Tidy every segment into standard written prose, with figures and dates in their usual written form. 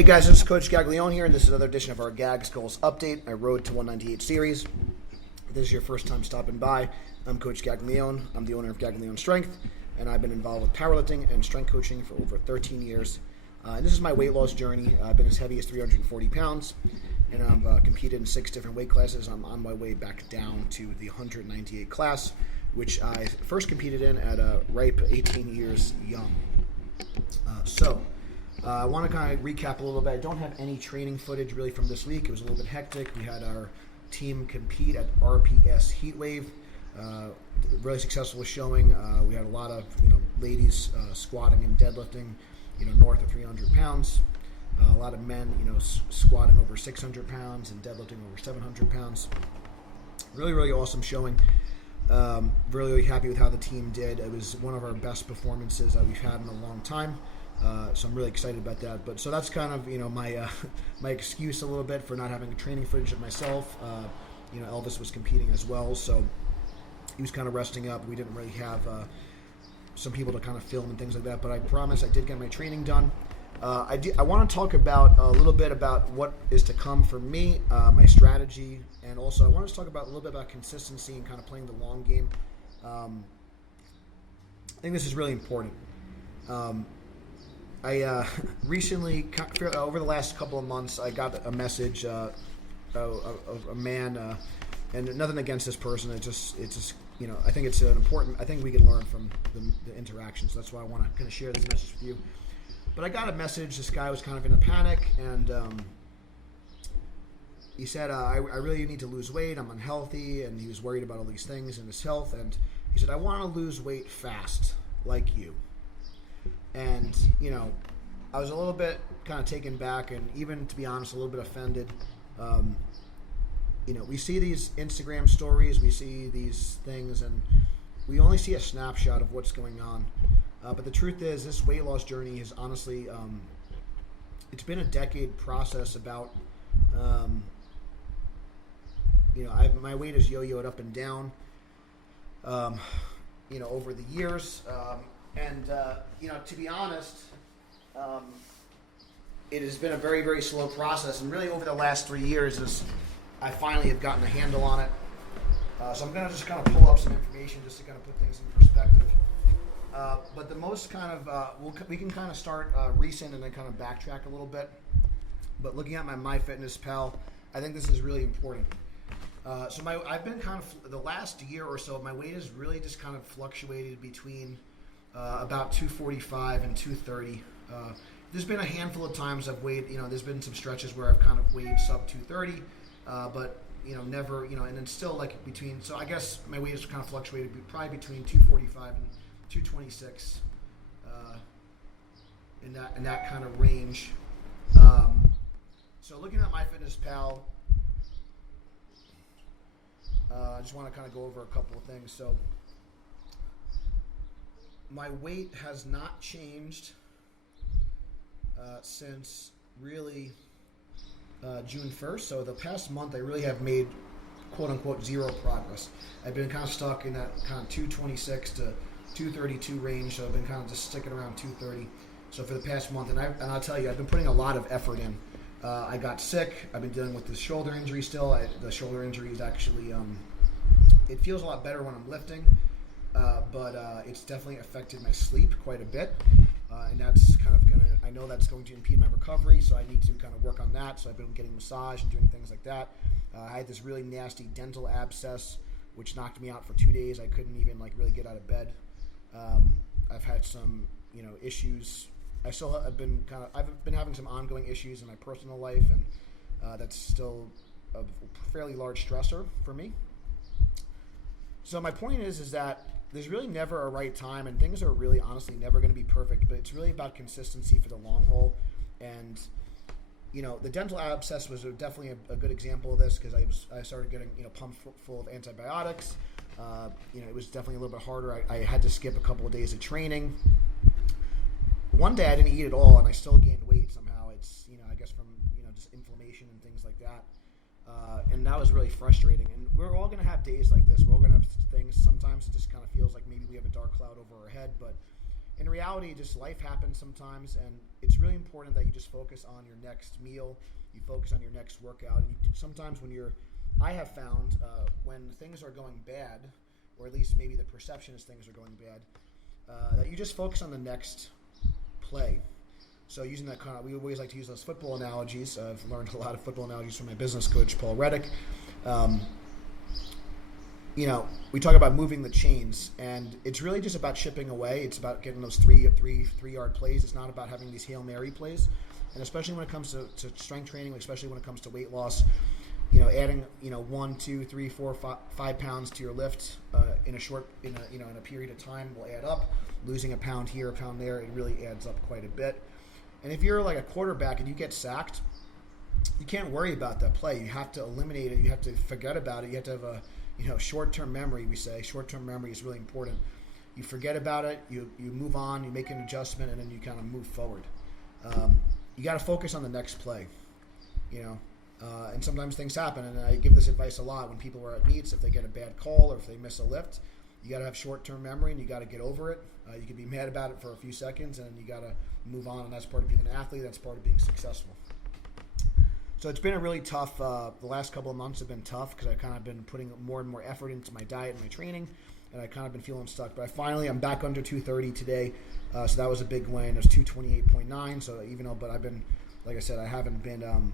Hey guys, this is Coach Gaglione here, and this is another edition of our Gags Goals Update, my Road to 198 series. If this is your first time stopping by, I'm Coach Gaglione. I'm the owner of Gaglione Strength, and I've been involved with powerlifting and strength coaching for over 13 years. And this is my weight loss journey. I've been as heavy as 340 pounds, and I've competed in 6 different weight classes. I'm on my way back down to the 198 class, which I first competed in at a ripe 18 years young. I want to kind of recap a little bit. I don't have any training footage really from this week. It was a little bit hectic. We had our team compete at RPS Heatwave. Really successful showing. We had a lot of ladies squatting and deadlifting, north of 300 pounds. A lot of men, squatting over 600 pounds and deadlifting over 700 pounds. Really, really awesome showing. Really, really happy with how the team did. It was one of our best performances that we've had in a long time. So I'm really excited about that. But so that's kind of my my excuse a little bit for not having a training footage of myself. Elvis was competing as well, so he was kind of resting up. We didn't really have some people to kind of film and things like that. But I promise I did get my training done. I want to talk about a little bit about what is to come for me, my strategy, and also I want to talk about a little bit about consistency and kind of playing the long game. I think this is really important. I recently, over the last couple of months, I got a message of a man, and nothing against this person. It's just I think it's an important. I think we can learn from the interactions. That's why I want to kind of share this message with you. But I got a message. This guy was kind of in a panic, and he said, I really need to lose weight. I'm unhealthy, and he was worried about all these things in his health. And he said, I want to lose weight fast, like you. And, I was a little bit kind of taken back and even, to be honest, a little bit offended. We see these Instagram stories, we see these things, and we only see a snapshot of what's going on. But the truth is, this weight loss journey has honestly, it's been a decade process about, my weight has yo-yoed up and down, over the years. To be honest, it has been a very, very slow process. And really over the last 3 years, I finally have gotten a handle on it. So I'm going to just kind of pull up some information just to kind of put things in perspective. But the most kind of, we can kind of start recent and then kind of backtrack a little bit. But looking at my MyFitnessPal, I think this is really important. I've been kind of, the last year or so, my weight has really just kind of fluctuated between about 245 and 230. There's been a handful of times I've weighed, there's been some stretches where I've kind of weighed sub 230, but never, and then still like between, so I guess my weight has kind of fluctuated probably between 245 and 226, in that kind of range. So looking at MyFitnessPal, I just want to kind of go over a couple of things. So my weight has not changed since really June 1st. So the past month, I really have made quote-unquote zero progress. I've been kind of stuck in that kind of 226 to 232 range. So I've been kind of just sticking around 230. So for the past month, and I'll tell you, I've been putting a lot of effort in. I got sick. I've been dealing with this shoulder injury still. The shoulder injury is actually, it feels a lot better when I'm lifting. But it's definitely affected my sleep quite a bit, and that's kind of I know that's going to impede my recovery, so I need to kind of work on that. So I've been getting massage and doing things like that. I had this really nasty dental abscess, which knocked me out for 2 days. I couldn't even really get out of bed. I've had some, issues. I've been having some ongoing issues in my personal life, and that's still a fairly large stressor for me. So my point is that there's really never a right time, and things are really honestly never going to be perfect, but it's really about consistency for the long haul. And, the dental abscess was definitely a good example of this because I started getting, pumped full of antibiotics. It was definitely a little bit harder. I had to skip a couple of days of training. One day I didn't eat at all, and I still gained weight somehow. It's, I guess from, just inflammation and things like that. And that was really frustrating. And we're all going to have days like this. We're all going to have things. Sometimes it just kind of feels like maybe we have a dark cloud over our head. But in reality, just life happens sometimes. And it's really important that you just focus on your next meal. You focus on your next workout. And sometimes I have found when things are going bad, or at least maybe the perception is things are going bad, that you just focus on the next play. So using that we always like to use those football analogies. I've learned a lot of football analogies from my business coach, Paul Reddick. We talk about moving the chains, and it's really just about chipping away. It's about getting those three-yard plays. It's not about having these Hail Mary plays. And especially when it comes to strength training, especially when it comes to weight loss, adding 1, 2, 3, 4, 5 pounds to your lift in a period of time will add up. Losing a pound here, a pound there, it really adds up quite a bit. And if you're like a quarterback and you get sacked, you can't worry about that play. You have to eliminate it. You have to forget about it. You have to have a short-term memory. We say short-term memory is really important. You forget about it. You move on. You make an adjustment, and then you kind of move forward. You got to focus on the next play. And sometimes things happen, and I give this advice a lot when people are at meets. If they get a bad call or if they miss a lift, you got to have short-term memory, and you got to get over it. You can be mad about it for a few seconds, and then you got to move on, and that's part of being an athlete. That's part of being successful. So it's been a really tough, the last couple of months have been tough because I've kind of been putting more and more effort into my diet and my training, and I've kind of been feeling stuck. But I'm back under 230 today, so that was a big win. It was 228.9, so I've been, like I said, I haven't been,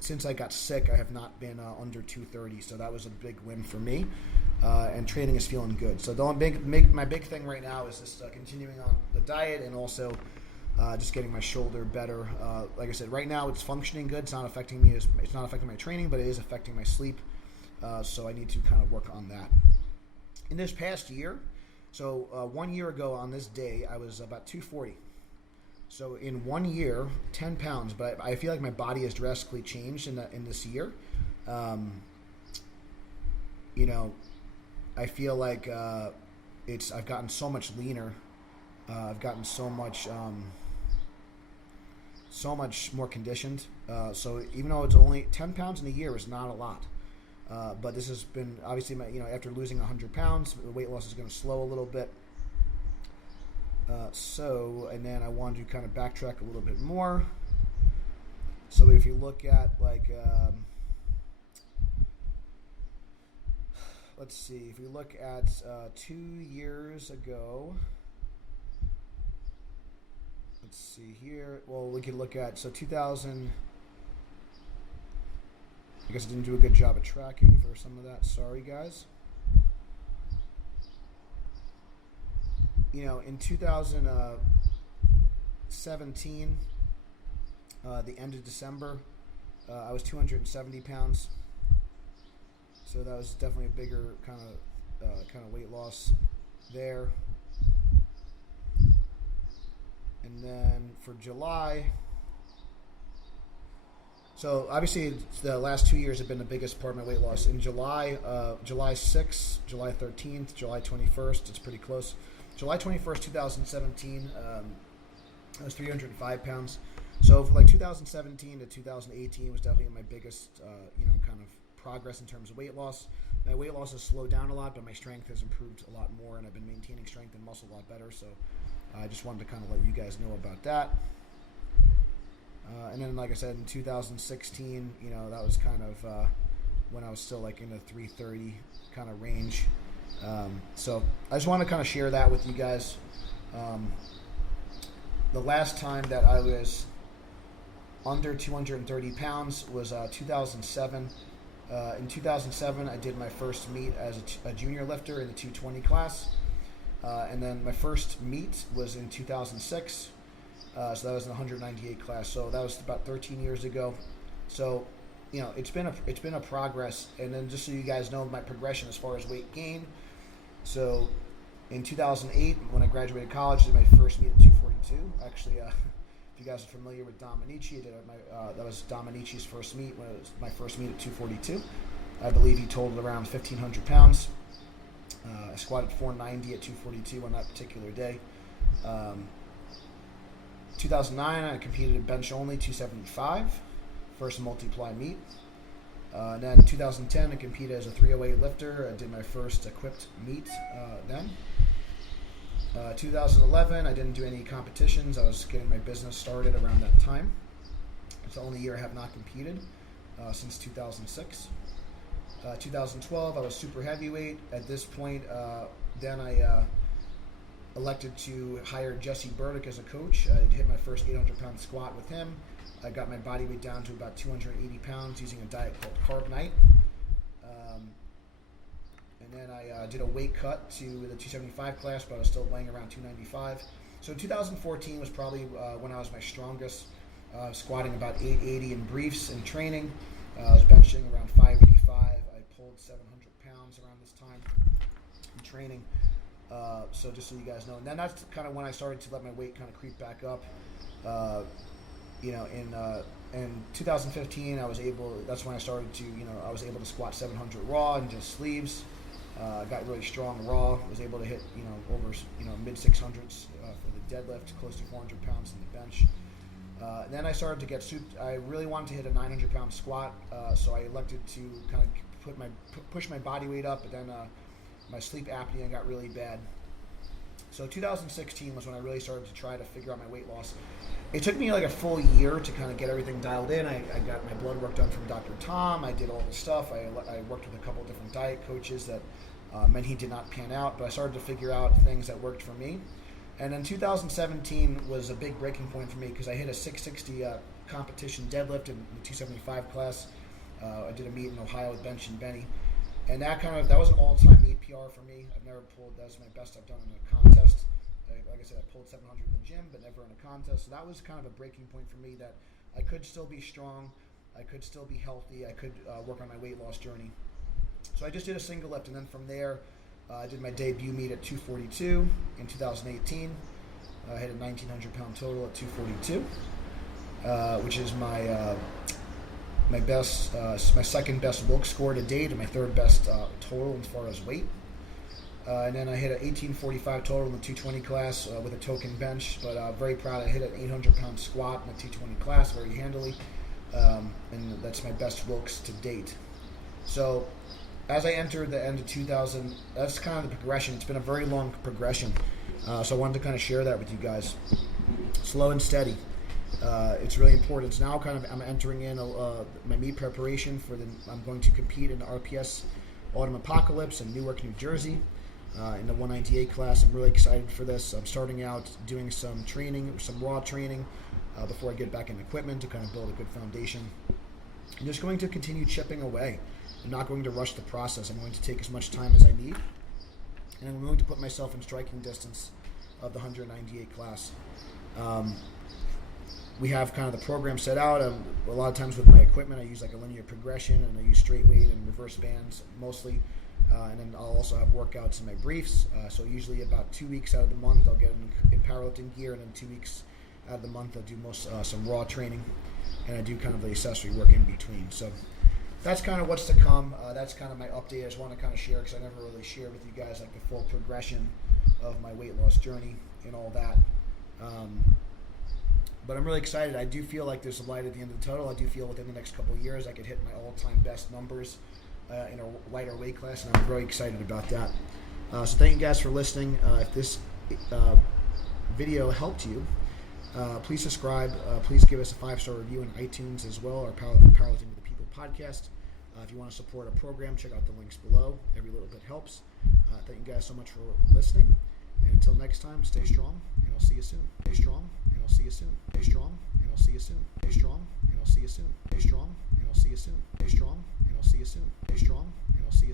since I got sick, I have not been under 230, so that was a big win for me, and training is feeling good. So my big thing right now is just continuing on the diet and also just getting my shoulder better. Like I said, right now it's functioning good. It's not affecting me. It's not affecting my training, but it is affecting my sleep. So I need to kind of work on that. In this past year, 1 year ago on this day, I was about 240. So in 1 year, 10 pounds. But I feel like my body has drastically changed in this year. I feel like I've gotten so much leaner. I've gotten so much more conditioned. So even though it's only 10 pounds in a year is not a lot. But this has been, obviously, after losing 100 pounds, the weight loss is going to slow a little bit. And then I wanted to kind of backtrack a little bit more. So if you look at let's see, if you look at 2 years ago, let's see here. Well, we could look at, 2000, I guess I didn't do a good job of tracking for some of that. Sorry, guys. In 2017, the end of December, I was 270 pounds. So that was definitely a bigger kind of weight loss there. And then for July, so obviously the last 2 years have been the biggest part of my weight loss. In July, July 6th, July 13th, July 21st, it's pretty close. July 21st, 2017, I was 305 pounds. So from 2017 to 2018 was definitely my biggest, kind of progress in terms of weight loss. My weight loss has slowed down a lot, but my strength has improved a lot more, and I've been maintaining strength and muscle a lot better. So I just wanted to kind of let you guys know about that. And then, like I said, in 2016, that was kind of when I was still in the 330 kind of range. So I just want to kind of share that with you guys. The last time that I was under 230 pounds was 2007. In 2007, I did my first meet as a junior lifter in the 220 class. And then my first meet was in 2006. So that was in the 198 class. So that was about 13 years ago. So, it's been a progress. And then just so you guys know my progression as far as weight gain. So in 2008, when I graduated college, I did my first meet at 242. Actually, if you guys are familiar with Dominici, that was Dominici's first meet when it was my first meet at 242. I believe he totaled around 1,500 pounds. I squatted 490 at 242 on that particular day. 2009, I competed in bench only, 275, first multiply meet. Then 2010, I competed as a 308 lifter. I did my first equipped meet then. 2011, I didn't do any competitions. I was getting my business started around that time. It's the only year I have not competed since 2006. 2012, I was super heavyweight. At this point, then I elected to hire Jesse Burdick as a coach. I hit my first 800-pound squat with him. I got my body weight down to about 280 pounds using a diet called Carb Night. And then I did a weight cut to the 275 class, but I was still weighing around 295. So 2014 was probably when I was my strongest, squatting about 880 in briefs in training. I was benching around 585. I pulled 700 pounds around this time in training. So just so you guys know. And then that's kind of when I started to let my weight kind of creep back up. In 2015, that's when I started to, I was able to squat 700 raw and just sleeves. Got really strong raw. Was able to hit, over, mid 600s for the deadlift, close to 400 pounds in the bench. Then I started to get I really wanted to hit a 900-pound squat, so I elected to kind of push my body weight up, but then my sleep apnea got really bad. So 2016 was when I really started to try to figure out my weight loss. It took me like a full year to kind of get everything dialed in. I got my blood work done from Dr. Tom. I did all the stuff. I worked with a couple different diet coaches that he did not pan out, but I started to figure out things that worked for me. And then 2017 was a big breaking point for me because I hit a 660 competition deadlift in the 275 class. I did a meet in Ohio with Bench and Benny. And that was an all-time meet PR for me. I've never pulled, that was my best I've done in a contest. Like I said, I pulled 700 in the gym, but never in a contest. So that was kind of a breaking point for me that I could still be strong, I could still be healthy, I could work on my weight loss journey. So I just did a single lift, and then from there, I did my debut meet at 242 in 2018. I hit a 1,900-pound total at 242, which is my best, my second best Wilks score to date, and my third best total as far as weight. And then I hit an 1845 total in the 220 class with a token bench, but very proud. I hit an 800-pound squat in the 220 class very handily, and that's my best Wilks to date. So as I entered the end of 2000, that's kind of the progression. It's been a very long progression, so I wanted to kind of share that with you guys. Slow and steady. It's really important. It's now I'm entering in my meet preparation I'm going to compete in the RPS Autumn Apocalypse in Newark, New Jersey. In the 198 class. I'm really excited for this. I'm starting out doing some training, some raw training, before I get back in equipment to kind of build a good foundation. I'm just going to continue chipping away. I'm not going to rush the process. I'm going to take as much time as I need, and I'm going to put myself in striking distance of the 198 class. We have kind of the program set out. A lot of times with my equipment, I use like a linear progression, and I use straight weight and reverse bands mostly. And then I'll also have workouts in my briefs. So usually about 2 weeks out of the month, I'll get in powerlifting gear, and then 2 weeks out of the month, I'll do some raw training, and I do kind of the accessory work in between. So that's kind of what's to come. That's kind of my update. I just want to kind of share because I never really shared with you guys like the full progression of my weight loss journey and all that. But I'm really excited. I do feel like there's a light at the end of the tunnel. I do feel within the next couple of years I could hit my all-time best numbers in a lighter weight class, and I'm very excited about that. So thank you guys for listening. If this video helped you, please subscribe. Please give us a 5-star review on iTunes as well, or Powerlifting with the People podcast. If you want to support our program, check out the links below. Every little bit helps. Thank you guys so much for listening. And until next time, stay strong, and I'll see you soon. Stay strong, and I'll see you soon. Stay strong, and I'll see you soon. Stay strong, and I'll see you soon. Stay strong, and I'll see you soon. Stay strong, and I'll see you soon. Stay strong, and I'll see you soon.